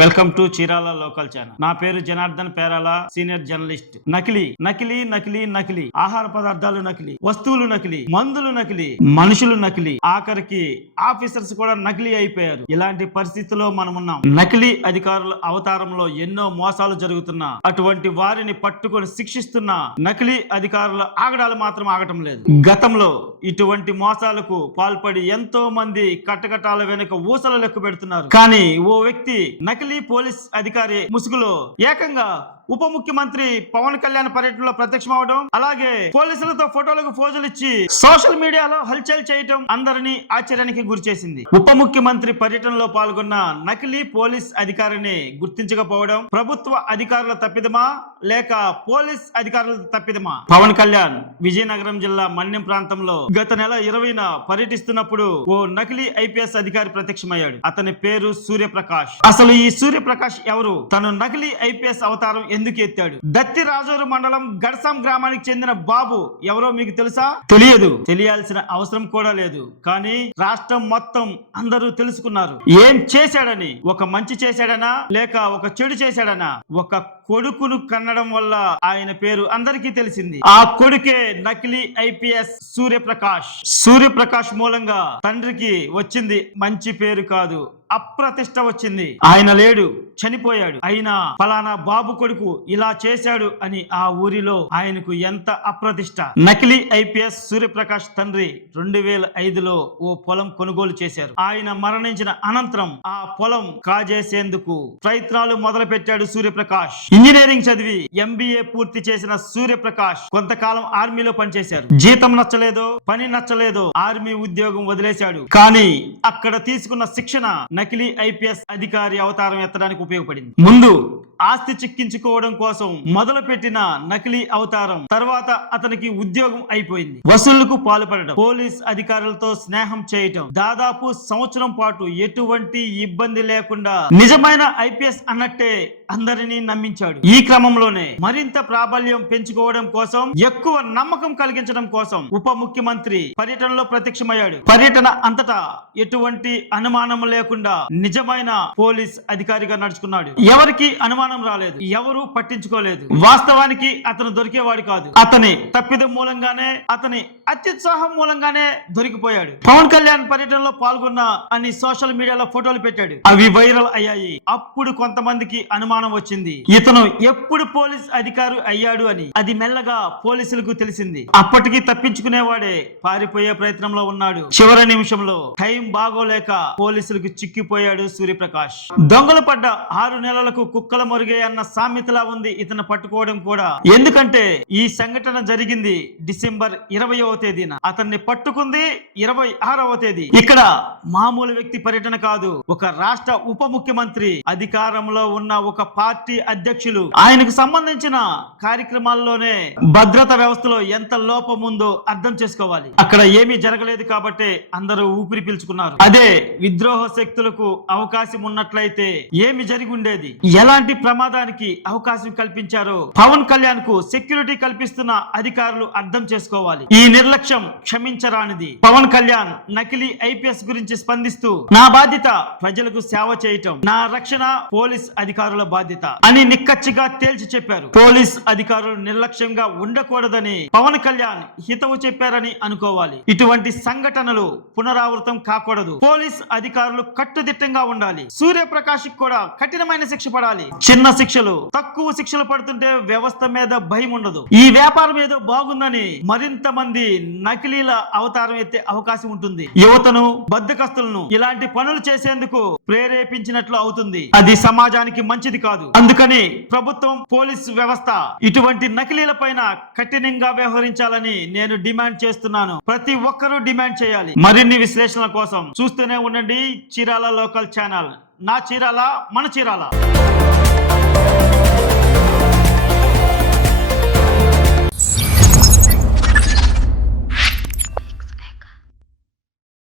Welcome to Chirala local channel. నా పేరు Janardhan Perala, senior journalist. నకిలీ నకిలీ నకిలీ నకిలీ ఆహార పదార్థాలు నకిలీ, వస్తువులు నకిలీ, మందులు నకిలీ, మనుషులు నకిలీ, ఆఖరికి ఆఫీసర్స్ కూడా నకిలీ అయిపోయారు. ఇలాంటి పరిస్థితిలో మనం ఉన్నాం. నకిలీ అధికారుల అవతారంలో ఎన్నో మోసాలు జరుగుతున్నా అటువంటి వారిని పట్టుకొని శిక్షిస్తున్న నకిలీ అధికారుల ఆగడాలు మాత్రం ఆగటం లేదు. గతంలో ఇటువంటి మోసాలకు పాల్పడి ఎంతో మంది కట్టకటాల వెనుక ఊసలు లెక్క పెడుతున్నారు. కానీ ఓ వ్యక్తి నకిలీ పోలీస్ అధికారి ముసుగులో ఏకంగా ఉప ముఖ్యమంత్రి పవన్ కళ్యాణ్ పర్యటనలో ప్రత్యక్షమవడం, అలాగే పోలీసులతో ఫోటోలకు ఫోజులు ఇచ్చి సోషల్ మీడియాలో హల్చల్ చేయటం అందరినీ ఆశ్చర్యానికి గురిచేసింది. ఉప ముఖ్యమంత్రి పర్యటనలో పాల్గొన్న నకిలీ పోలీస్ అధికారిని గుర్తించకపోవడం ప్రభుత్వ అధికారుల తప్పిదమా లేక పోలీస్ అధికారుల తప్పిదమా? పవన్ కళ్యాణ్ విజయనగరం జిల్లా మన్యం ప్రాంతంలో గత నెల 20న పర్యటిస్తున్నప్పుడు ఓ నకిలీ ఐపీఎస్ అధికారి ప్రత్యక్షమయ్యాడు. అతని పేరు సూర్యప్రకాష్. అసలు ఈ సూర్యప్రకాష్ ఎవరు? తను నకిలీ ఐపీఎస్ అవతారం ఎందుకు ఎత్తాడు? దత్తి రాజూరు మండలం గడ్సాం గ్రామానికి చెందిన బాబు ఎవరో మీకు తెలుసా? తెలియదు. తెలియాల్సిన అవసరం కూడా లేదు. కానీ రాష్ట్రం మొత్తం అందరూ తెలుసుకున్నారు. ఏం చేశాడని? ఒక మంచి చేశాడనా లేక ఒక చెడు చేశాడనా? ఒక కొడుకును కన్నడం వల్ల ఆయన పేరు అందరికీ తెలిసింది. ఆ కొడుకే నకిలీ ఐపీఎస్ సూర్యప్రకాష్. సూర్యప్రకాష్ మూలంగా తండ్రికి వచ్చింది మంచి పేరు కాదు, అప్రతిష్ట వచ్చింది. ఆయన లేడు, చనిపోయాడు. అయినా ఫలానా బాబు కొడుకు ఇలా చేశాడు అని ఆ ఊరిలో ఆయనకు ఎంత అప్రతిష్ట. నకిలీ ఐపీఎస్ సూర్యప్రకాష్ తండ్రి 2005లో ఓ పొలం కొనుగోలు చేశారు. ఆయన మరణించిన అనంతరం ఆ పొలం కాజేసేందుకు ప్రయత్నాలు మొదలు పెట్టాడు సూర్యప్రకాష్. ఇంజనీరింగ్ చదివి MBA పూర్తి చేసిన సూర్యప్రకాష్ కొంతకాలం ఆర్మీలో పనిచేశారు. జీతం నచ్చలేదో, పని నచ్చలేదో ఆర్మీ ఉద్యోగం వదిలేశాడు. కానీ అక్కడ తీసుకున్న శిక్షణ నకిలీ ఐపీఎస్ అధికారి అవతారం ఎత్తడానికి ఉపయోగపడింది. ముందు ఆస్తి చిక్కించుకోవడం కోసం మొదలు పెట్టిన నకిలీ అవతారం తర్వాత అతనికి ఉద్యోగం అయిపోయింది. వసూళ్లకు పాల్పడటం, పోలీస్ అధికారులతో స్నేహం చేయటం, దాదాపు సంవత్సరం పాటు ఎటువంటి ఇబ్బంది లేకుండా నిజమైన ఐపీఎస్ అన్నట్టే అందరినీ నమ్మించాడు. ఈ క్రమంలోనే మరింత ప్రాబల్యం పెంచుకోవడం కోసం, ఎక్కువ నమ్మకం కలిగించడం కోసం ఉప ముఖ్యమంత్రి పర్యటనలో ప్రత్యక్షమయ్యాడు. పర్యటన అంతటా ఎటువంటి అనుమానం లేకుండా నిజమైన పోలీస్ అధికారిగా నడుచుకున్నాడు. ఎవరికి అనుమానం రాలేదు, ఎవరు పట్టించుకోలేదు. వాస్తవానికి అతను దొరికేవాడు కాదు. అతని తప్పిదం మూలంగానే, అతని అత్యుత్సాహం మూలంగానే దొరికిపోయాడు. పవన్ కళ్యాణ్ పర్యటనలో పాల్గొన్న అని సోషల్ మీడియాలో ఫోటోలు పెట్టాడు. అవి వైరల్ అయ్యాయి. అప్పుడు కొంతమందికి అనుమానం వచ్చింది, ఇతను ఎప్పుడు పోలీస్ అధికారి అయ్యాడు అని. అది మెల్లగా పోలీసులకు తెలిసింది. అప్పటికి తప్పించుకునేవాడే పారిపోయే ప్రయత్నంలో ఉన్నాడు. చివరి నిమిషంలో టైం బాగోలేక పోలీసులకు చిక్కిపోయాడు సూర్యప్రకాష్. దొంగలు పడ్డ 6 నెలలకు కుక్కల మొరిగే అన్న సామెతలా ఉంది ఇతను పట్టుకోవడం కూడా. ఎందుకంటే ఈ సంఘటన జరిగింది డిసెంబర్ 20వ తేదీన, అతన్ని పట్టుకుంది 26వ తేదీ. ఇక్కడ మామూలు వ్యక్తి పర్యటన కాదు, ఒక రాష్ట్ర ఉప ముఖ్యమంత్రి, అధికారంలో ఉన్న ఒక పార్టీ అధ్యక్షులు. ఆయనకు సంబంధించిన కార్యక్రమాల్లోనే భద్రతా వ్యవస్థలో ఎంత లోపం ఉందో అర్థం చేసుకోవాలి. అక్కడ ఏమీ జరగలేదు కాబట్టి అందరూ ఊపిరి పీల్చుకున్నారు. అదే విద్రోహ శక్తులకు అవకాశం ఉన్నట్లయితే ఏమి జరిగి ఉండేది? ఎలాంటి ప్రమాదానికి అవకాశం కల్పించారో పవన్ కళ్యాణ్ కు సెక్యూరిటీ కల్పిస్తున్న అధికారులు అర్థం చేసుకోవాలి. ఈ నిర్లక్ష్యం క్షమించరానిది. పవన్ కళ్యాణ్ నకిలీ ఐపీఎస్ గురించి స్పందిస్తూ, నా బాధ్యత ప్రజలకు సేవ చేయటం, నా రక్షణ పోలీస్ అధికారుల బాధ్యత అని నిక్కచ్చిగా తేల్చి చెప్పారు. పోలీస్ అధికారులు నిర్లక్ష్యంగా ఉండకూడదని పవన్ కళ్యాణ్ హితవు చెప్పారని అనుకోవాలి. ఇటువంటి సంఘటనలు పునరావృతం కాకూడదు. పోలీస్ అధికారులు కట్టుదిట్టంగా ఉండాలి. సూర్యప్రకాష్ కూడా కఠినమైన శిక్ష పడాలి. చిన్న శిక్షలు, తక్కువ శిక్షలు పడుతుంటే వ్యవస్థ మీద భయం ఉండదు. ఈ వ్యాపారం ఏదో బాగుందని మరింత మంది నకిలీల అవతారం ఎత్తే అవకాశం ఉంటుంది. యువతను, బద్దకస్తులను ఇలాంటి పనులు చేసేందుకు ప్రేరేపించినట్లు అవుతుంది. అది సమాజానికి మంచిది కాదు. అందుకని ప్రభుత్వం, పోలీసు వ్యవస్థ ఇటువంటి నకిలీల పైన కఠినంగా వ్యవహరించాలని నేను డిమాండ్ చేస్తున్నాను. ప్రతి ఒక్కరూ డిమాండ్ చేయాలి. మరిన్ని విశ్లేషణల కోసం చూస్తూనే ఉండండి చీరాల లోకల్ ఛానల్. నా చీరాల, మన చీరాల.